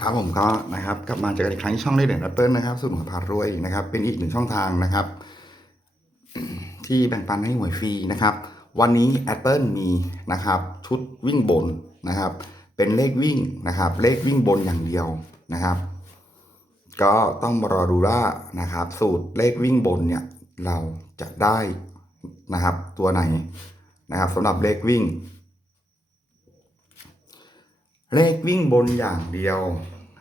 ครับผมก็นะครับกลับมาเจอกันอีกครั้งที่ช่องได้เด่นแอปเปิลนะครับสูตรของพารวยนะครับ เป็นอีกหนึ่งช่องทางนะครับ ที่แบ่งปันให้หวยฟรีนะครับ วันนี้ Apple มีนะครับ ชุดวิ่งบนนะครับ เป็นเลขวิ่งนะครับ เลขวิ่งบนอย่างเดียวนะครับ ก็ต้องมารอดูว่านะครับ สูตรเลขวิ่งบนเนี่ยเราจะได้นะครับ ตัวไหนนะครับสำหรับเลขวิ่ง เลขวิ่งบนอย่างเดียว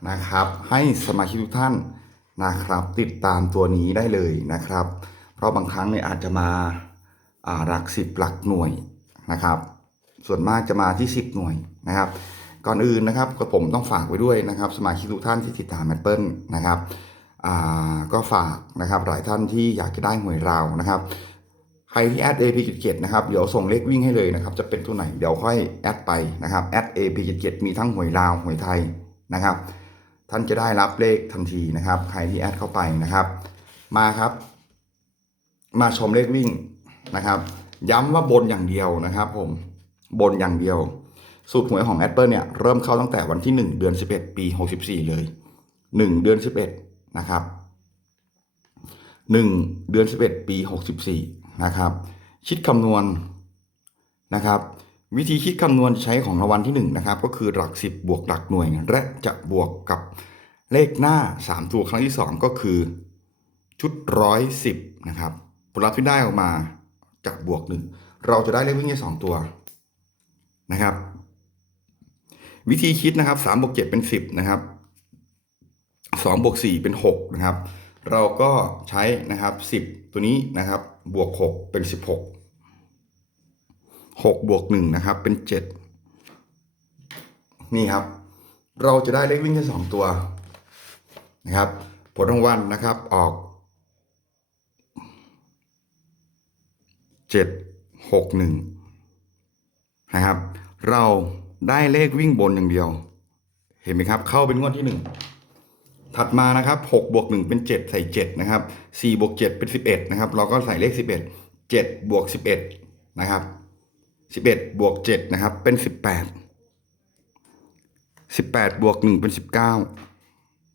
นะครับ ให้สมาชิกทุกท่านนะครับ ติดตามตัวนี้ได้เลยนะครับ เพราะบางครั้งเนี่ยอาจจะมาหลักสิบหลักหน่วยนะครับ ส่วนมากจะมาที่ 10 หน่วยนะครับ ก่อนอื่นนะครับก็ผมต้องฝากไว้ด้วยนะครับ สมาชิกทุกท่านที่ติดตามแอปเปิลนะครับก็ฝากนะครับหลายท่านที่อยากจะได้หวยเรานะครับ ใครที่แอด AP กิจเกตนะครับเดี๋ยวส่งเลขวิ่งให้เลยนะครับจะเป็นตัวไหนเดี๋ยวค่อยแอดไปนะครับแอด AP กิจเกตมีทั้งหวยลาวหวยไทยนะครับ ท่านจะได้รับเลขทันทีนะครับ ใครที่แอดเข้าไปนะครับ มาครับ มาชมเลขวิ่งนะครับ ย้ำว่าบนอย่างเดียวนะครับ ผมบนอย่างเดียว สูตรหวยของ Apple เนี่ยเริ่มเข้าตั้งแต่วันที่ 1 เดือน 11 ปี 64 เลย 1 เดือน 11 นะครับ 1 เดือน 11 ปี 64 นะครับ คิดคำนวณนะครับ วิธีคิดคำนวณใช้ของรางวัลที่1นะครับก็คือหลัก 10 บวกหลักหน่วยและจะบวกกับเลขหน้า 3 ตัวครั้งที่ 2 ก็คือชุดร้อยสิบนะครับผลลัพธ์ที่ได้ออกมาจะบวกหนึ่งเราจะได้เลขวิ่งแค่สองตัวนะครับ วิธีคิดนะครับสามบวกเจ็ดเป็นสิบนะครับสองบวกสี่เป็นหกนะครับ เราก็ใช้นะครับสิบตัวนี้นะครับ บวกหกเป็นสิบหกหกบวกหนึ่งนะครับ เป็นเจ็ดนี่ครับ เราจะได้เลขวิ่งแค่สองตัวนะครับ ผลรางวัลนะครับออกเจ็ดหกหนึ่งนะครับ เราได้เลขวิ่งบนอย่างเดียว เห็นไหมครับ เข้าเป็นงวดที่หนึ่ง ถัดมานะครับหกบวกหนึ่งเป็นเจ็ดใส่เจ็ดนะครับสี่บวกเจ็ดเป็นสิบเอ็ดนะครับ เราก็ใส่เลขสิบเอ็ดเจ็ดบวกสิบเอ็ดนะครับสิบเอ็ดบวกเจ็ดนะครับ เป็นสิบแปดสิบแปดบวกหนึ่งเป็นสิบเก้า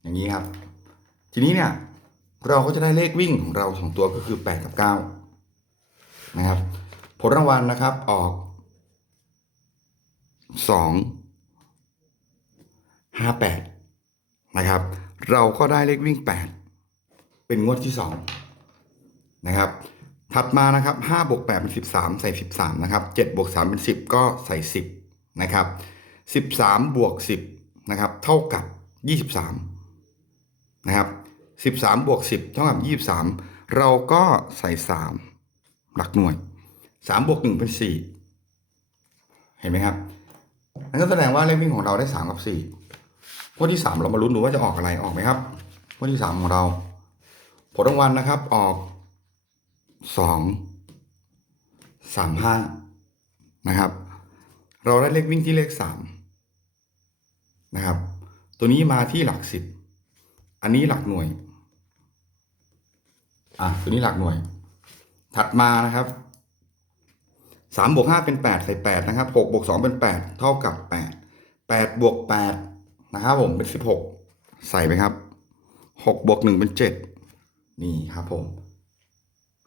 อย่างนี้ครับ ทีนี้เนี่ย เราก็จะได้เลขวิ่งของเราสองตัวก็คือแปดกับเก้านะครับ ผลรางวัลนะครับออกสองห้าแปดนะครับ เราก็ได้เลขวิ่ง 8 เป็นงวดที่ 2 นะครับ ถัดมานะครับ5บวก8เป็น 13 ใส่ 13 นะครับ7บวก3เป็น 10 ก็ใส่ 10 นะครับ 13 บวก 10 นะครับ เท่ากับ 23 นะครับ 13 บวก 10 เท่ากับ 23 เราก็ใส่ 3 หลักหน่วย 3 บวก 1 เป็น 4 เห็นไหมครับนั่นก็แสดงว่าเลขวิ่งของเราได้ 3 กับ 4 พวกที่3เรามาลุ้นดูว่าจะออกอะไรออกไหมครับพวกที่3ของเรา ผลรางวัลนะครับออก 2 3 5นะครับ เราได้เลขวิ่งที่เลข 3 นะครับ ตัวนี้มาที่หลัก 10 อันนี้หลักหน่วย อะตัวนี้หลักหน่วย ถัดมานะครับ3บวก5เป็น 8 ใส่ 8 นะครับ6บวก2เป็น 8 เท่ากับ 8 8บวก8 นะครับผมเป็นสิบหกใส่ไปครับหกบวกหนึ่งเป็นเจ็ดนี่ครับผม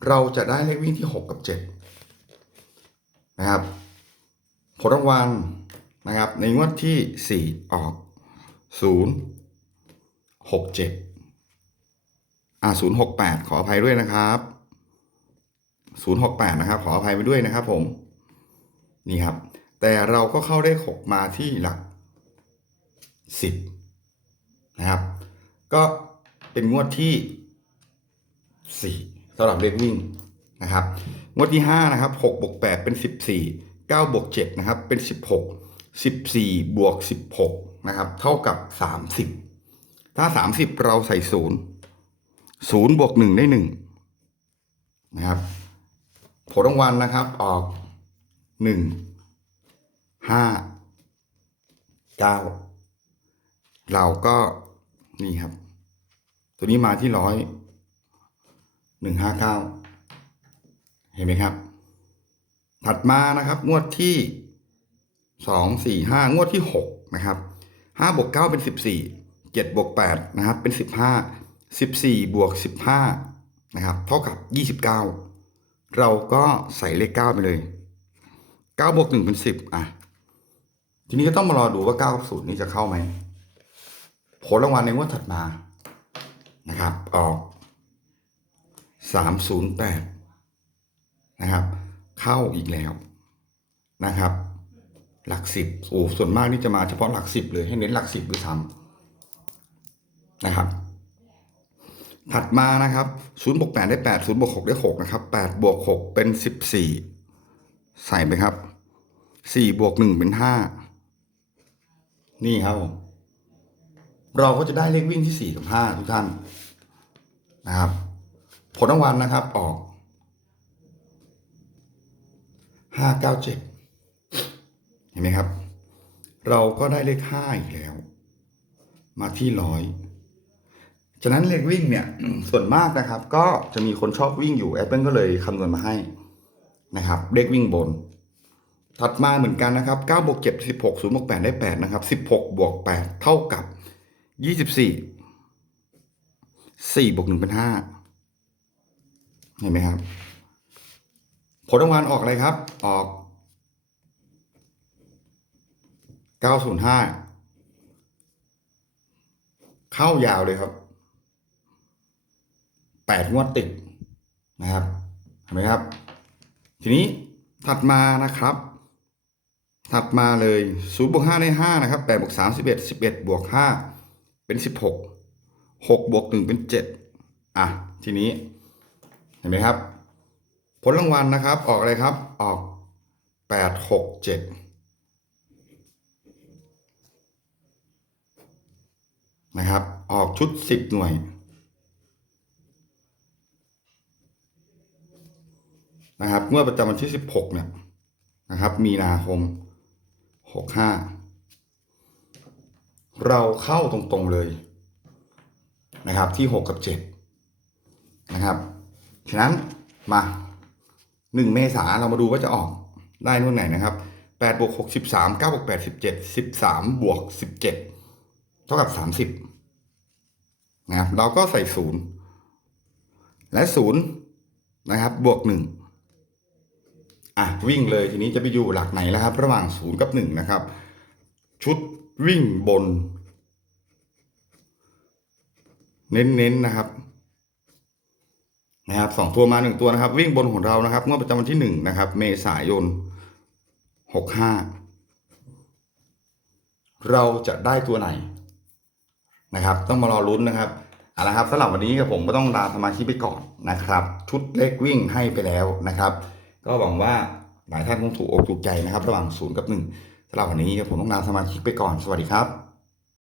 เราจะได้เลขวิ่งที่หกกับเจ็ดนะครับ ผลรางวัลนะครับ ในงวดที่สี่ออกศูนย์หกเจ็ดอ่าศูนย์หกแปดขออภัยด้วยนะครับศูนย์หกแปดนะครับ ขออภัยไปด้วยนะครับผม นี่ครับ แต่เราก็เข้าเลขหกมาที่หลัก สิบนะครับ ก็เป็นงวดที่สี่สำหรับเลขวิ่งนะครับ งวดที่ห้านะครับหกบวกแปดเป็นสิบสี่เก้าบวกเจ็ดนะครับ เป็นสิบหกสิบสี่บวกสิบหกนะครับ เท่ากับสามสิบถ้าสามสิบเราใส่ศูนย์ศูนย์บวกหนึ่งได้หนึ่งนะครับผลรางวัลนะครับออกหนึ่งห้า เราก็นี่ครับ ตัวนี้มาที่ร้อยหนึ่งห้าเก้าเห็นไหมครับ ถัดมานะครับ งวดที่สองสี่ห้างวดที่หกนะครับห้าบวกเก้าเป็นสิบสี่เจ็ดบวกแปดนะครับ เป็นสิบห้าสิบสี่บวกสิบห้านะครับ เท่ากับยี่สิบเก้าเราก็ใส่เลขเก้าไปเลยเก้าบวกหนึ่งเป็นสิบอะทีนี้ก็ต้องมารอดูว่าเก้ากับศูนย์นี้จะเข้าไหม ผลรางวัลในงวดถัดมานะครับ ออกสามศูนย์แปดนะครับ เข้าอีกแล้วนะครับ หลักสิบโอ้ส่วนมากนี่จะมาเฉพาะหลักสิบเลยให้เน้นหลักสิบด้วยซ้ำนะครับ ถัดมานะครับศูนย์บวกแปดได้แปดศูนย์บวกหกได้หกนะครับแปดบวกหกเป็นสิบสี่ใส่ไปครับสี่บวกหนึ่งเป็นห้านี่ครับผม เราก็จะได้เลขวิ่งที่สี่กับห้าทุกท่านนะครับ ผลรางวัลนะครับออกห้าเก้าเจ็ดเห็นไหมครับ เราก็ได้เลขห้าอีกแล้ว มาที่ร้อยฉะนั้นเลขวิ่งเนี่ยส่วนมากนะครับ ก็จะมีคนชอบวิ่งอยู่แอปเปิลก็เลยคำนวณมาให้นะครับเลขวิ่งบน ถัดมาเหมือนกันนะครับ9บวก7 16 0บวก8ได้ 8 นะครับ 16 บวก 8 เท่ากับ 24 4บสี่สี่บวก1เป็น5เห็นไหมครับ ผลรางวัลออกอะไรครับ ออก905เข้ายาวเลยครับ8งวดติดนะครับเห็นไหมครับ ทีนี้ถัดมานะครับ ถัดมาเลย0บวก5ได้5นะครับ8บวก3 11 11บเอ็ดสิบเอ็ดบวก5 เป็น16 6บวก1เป็น7อะทีนี้เห็นไหมครับ ผลรางวัลนะครับ ออกอะไรครับ ออก8 6 7นะครับ ออกชุด10หน่วยนะครับเมื่อประจำวันที่ 16 เนี่ยนะครับ มีนาคม 65 เราเข้าตรงๆเลยนะครับ ที่ 6 กับ 7 นะครับ ฉะนั้นมา 1 เมษาเรามาดูว่าจะออกได้นู่นไหนนะครับ8บวก6 13 9บวก8 17 13บวก17 เท่ากับ 30นะครับเราก็ใส่ 0 และ 0 นะครับ บวก 1 อะ วิ่งเลยทีนี้จะไปอยู่หลักไหนแล้วครับ ระหว่าง 0 กับ 1 นะครับ ชุด วิ่งบน เน้นๆนะครับนะครับสองตัวมาหนึ่งตัวนะครับ วิ่งบนของเรานะครับงวดประจำวันที่หนึ่งนะครับ เมษายนหกห้าเราจะได้ตัวไหนนะครับ ต้องมารอลุ้นนะครับเอาละครับสำหรับวันนี้กับผมก็ต้องลาสมาชิกไปก่อนนะครับ ชุดเล็กวิ่งให้ไปแล้วนะครับ ก็หวังว่าหลายท่านคงถูกอกถูกใจนะครับ ระหว่างศูนย์กับหนึ่ง สำหรับวันนี้ผมต้องลาสมาชิกไปก่อน สวัสดีครับ